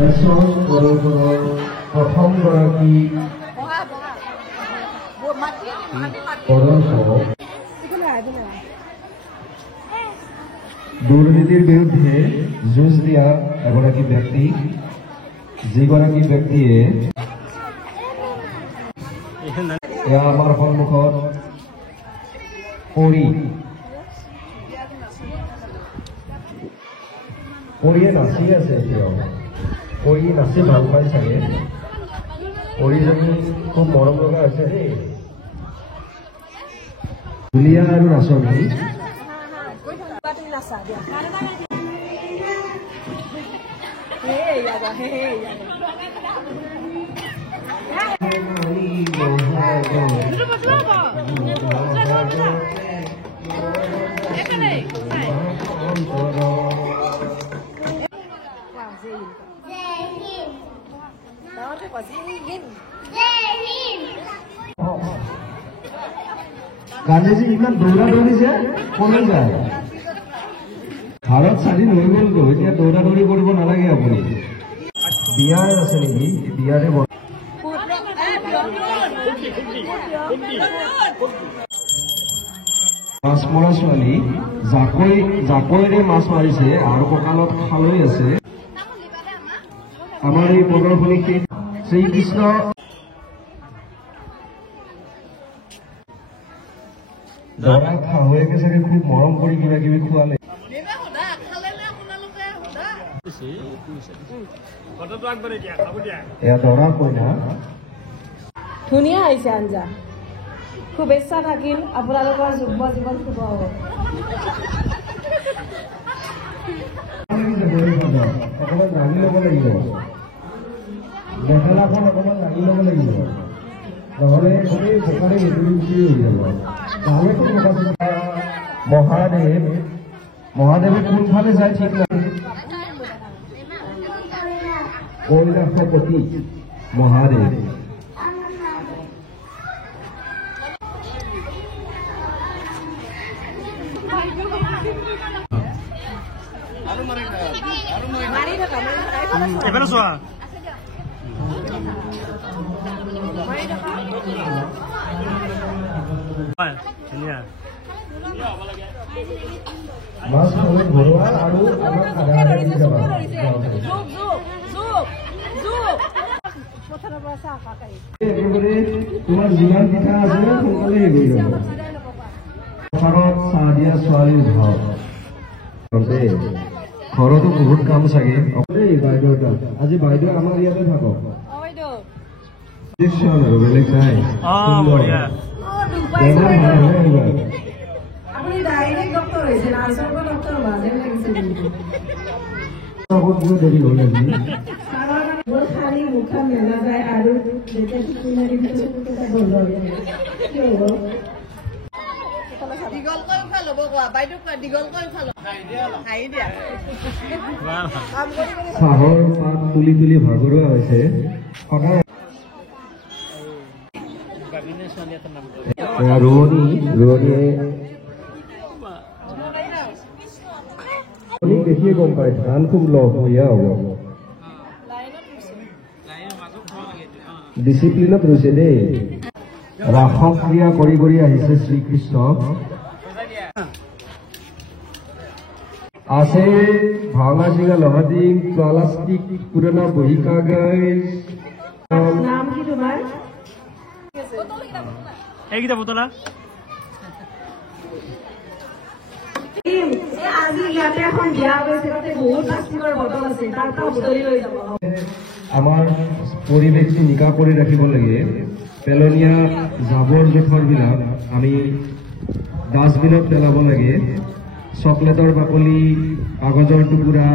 Fashion পৰিৱৰ্তনৰ প্ৰথমগৰাকী প্ৰদৰ্শক দুৰ্নীতিৰ বিৰুদ্ধে যুঁজ দিয়া এগৰাকী ব্যক্তি, যিগৰাকী ব্যক্তিয়ে এয়া আমাৰ সন্মুখত পৰিয়ে নাচি আছে। এতিয়াও পৰি নাচি ভাল পাই চাগে। পৰিজনী খুব মৰম লগা হৈছে দেই। ঢুলীয়া আৰু নাচনী গান্ধীজী ইমান দৌৰা দৌৰিছে কলৈ যায়? ভাৰত স্বাধীন হৈ গ'লতো, এতিয়া দৌৰা দৌৰি কৰিব নালাগে। আপুনি বিয়াই আছে নেকি? বিয়াৰে মাছ মৰা ছোৱালী জাকৈৰে মাছ মাৰিছে আৰু কঁকালত খালৈ আছে। আমাৰ এই প্ৰদৰ্শনী শ্ৰীকৃষ্ণ দৰা শাহুৱেকে চাগে খুব মৰম কৰি কিবা কিবি খোৱালে। এয়া দৰা কইনা। ধুনীয়া হৈছে আঞ্জা। শুভেচ্ছা থাকিল, আপোনালোকৰ যুগ্ম জীৱন শুভ হ'ব। অকমান দাঙি ল'ব লাগিব, মেখেলাখন অকমান দাঙি ল'ব লাগিব, নহ'লে গোটেই বেকাৰে গুচি হৈ যাব। মহাদেৱে কোনফালে যায় ঠিক নাই। কৈলাসপতি মহাদেৱ মাছ ঘৰুৱা আৰু আমাক তোমাৰ যিমান পিঠা আছে সোনকালে হেৰি যাব। পথাৰত চাহ দিয়া ছোৱালীৰ ভাৱ ঘৰতো বহুত কাম চাগে। দেই বাইদেউ আজি বাইদেউ আমাৰ ইয়াতে থাকক। আৰু বেলেগ নাই। দেৰি হ'ল আজি খালি মুখা মেলা যায় আৰু চাহৰ পাত তুলি তুলি ভাগৰুৱা হৈছে। ৰোৱনীয়ে দেখিয়ে গম পায় ধান খুব লহীয়া হ'ব। ডিচিপ্লিনত ৰৈছে দেই। ৰাসক্ৰিয়া কৰি কৰি আহিছে শ্ৰীকৃষ্ণ। আছে ভাওনা চিঙা লহাটি প্লাষ্টিক পুৰণা বহি কাগজ। নাম কি তোমাৰ? এইকেইটা বতলা আজি ইয়াতে এখন বিয়া গৈছে, তাতে বহুত প্লাষ্টিকৰ বটল আছে, তাৰ পৰা বুটলি লৈ যাব। আমাৰ পৰিৱেশটো নিকা কৰি ৰাখিব লাগে। পেলনীয়া জাবৰ জোথৰবিলাক আমি ডাষ্টবিনত পেলাব লাগে। চকলেটৰ বাকলি, কাগজৰ টুকুৰা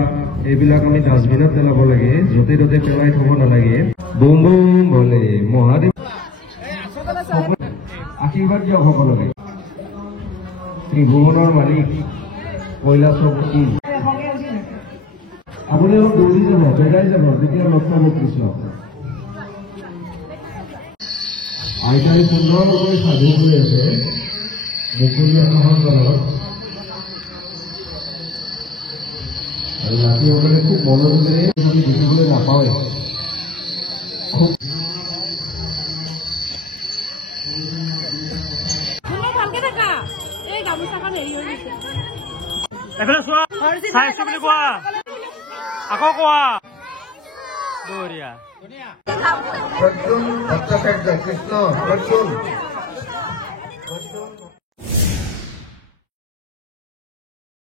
এইবিলাক আমি ডাষ্টবিনত পেলাব লাগে, য'তে ত'তে পেলাই থব নালাগে। বুম বুম বলে মহাদেৱ আশীৰ্বাদ দিয়ক সকলোকে। ত্ৰিভুৱনৰ মালিক কৈলাসপতি আপুনি অলপ দৌৰি যাব, বেগাই যাব, তেতিয়া লগ পাব কৃষ্ণ। আইতাই সুন্দৰকৈ সাধু কৰি আছে মুকলি আকাশৰ তলত। আৰু নাতিসকলে খুব মনোযোগেৰে আমি দেখিবলৈ নাপাওঁৱে। খুব ভালকে থাকা এই গামোচাখন হেৰি হৈ গৈছে এফালে চোৱা চাইছো বুলি কোৱা আকৌ কোৱা বঢ়িয়া প্ৰদ্যুন ভট্টাচাৰ্য কৃষ্ণ প্ৰদ্যুন